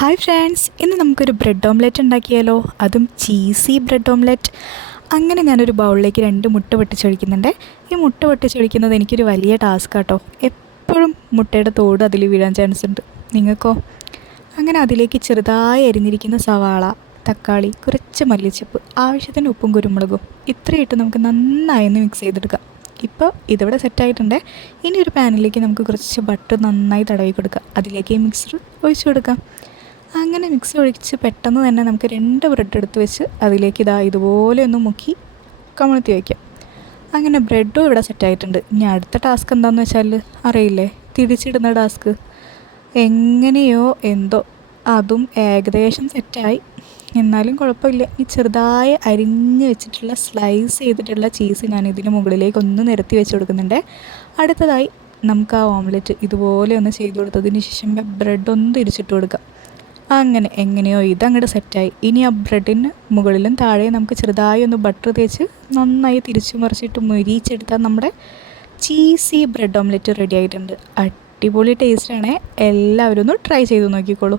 Hi friends, ഇന്ന് നമുക്കൊരു bread omelette ഉണ്ടാക്കിയാലോ? അതും ചീസി ബ്രെഡ് ഓംലെറ്റ്. അങ്ങനെ ഞാനൊരു ബൗളിലേക്ക് 2 മുട്ട പൊട്ടിച്ചൊഴിക്കുന്നുണ്ട്. ഈ മുട്ട പൊട്ടിച്ചൊഴിക്കുന്നത് എനിക്കൊരു വലിയ ടാസ്ക് ആട്ടോ. എപ്പോഴും മുട്ടയുടെ തോട് അതിൽ വീഴാൻ ചാൻസ് ഉണ്ട്. നിങ്ങൾക്കോ? അങ്ങനെ അതിലേക്ക് ചെറുതായി അരിഞ്ഞിരിക്കുന്ന സവാള, തക്കാളി, കുറച്ച് മല്ലിച്ചപ്പ്, ആവശ്യത്തിന് ഉപ്പും കുരുമുളകും ഇത്രയിട്ട് നമുക്ക് നന്നായി ഒന്ന് മിക്സ് ചെയ്തെടുക്കാം. ഇപ്പോൾ ഇതിവിടെ സെറ്റായിട്ടുണ്ട്. ഇനി ഒരു പാനിലേക്ക് നമുക്ക് കുറച്ച് ബട്ടർ നന്നായി തടവി കൊടുക്കാം. അതിലേക്ക് ഈ മിക്സർ ഒഴിച്ചു കൊടുക്കാം. അങ്ങനെ മിക്സി ഒഴിച്ച് പെട്ടെന്ന് തന്നെ നമുക്ക് 2 ബ്രെഡ് എടുത്ത് വെച്ച് അതിലേക്ക് ഇതുപോലെ ഒന്ന് മുക്കി കമഴ്ത്തി വയ്ക്കാം. അങ്ങനെ ബ്രെഡും ഇവിടെ സെറ്റായിട്ടുണ്ട്. ഇനി അടുത്ത ടാസ്ക് എന്താണെന്ന് വെച്ചാൽ അറിയില്ലേ, തിരിച്ചിടുന്ന ടാസ്ക്. എങ്ങനെയോ എന്തോ അതും ഏകദേശം സെറ്റായി. എന്നാലും കുഴപ്പമില്ല. ഈ ചെറുതായി അരിഞ്ഞ് വെച്ചിട്ടുള്ള സ്ലൈസ് ചെയ്തിട്ടുള്ള ചീസ് ഞാൻ ഇതിന് മുകളിലേക്ക് ഒന്ന് നിരത്തി വെച്ച് കൊടുക്കുന്നുണ്ട്. അടുത്തതായി നമുക്ക് ആ ഓംലെറ്റ് ഇതുപോലെ ഒന്ന് ചെയ്ത് കൊടുത്തതിന് ശേഷം ബ്രെഡ് ഒന്ന് തിരിച്ചിട്ട് കൊടുക്കാം. അങ്ങനെ എങ്ങനെയോ ഇതങ്ങോട്ട് സെറ്റായി. ഇനി ആ ബ്രെഡിന് മുകളിലും താഴെയും നമുക്ക് ചെറുതായി ഒന്ന് ബട്ടർ തേച്ച് നന്നായി തിരിച്ചു മറിച്ചിട്ട് മുരിച്ചെടുത്താൽ നമ്മുടെ ചീസി ബ്രെഡ് ഓംലെറ്റ് റെഡി ആയിട്ടുണ്ട്. അടിപൊളി ടേസ്റ്റാണ്. എല്ലാവരും ഒന്ന് ട്രൈ ചെയ്ത് നോക്കിക്കോളൂ.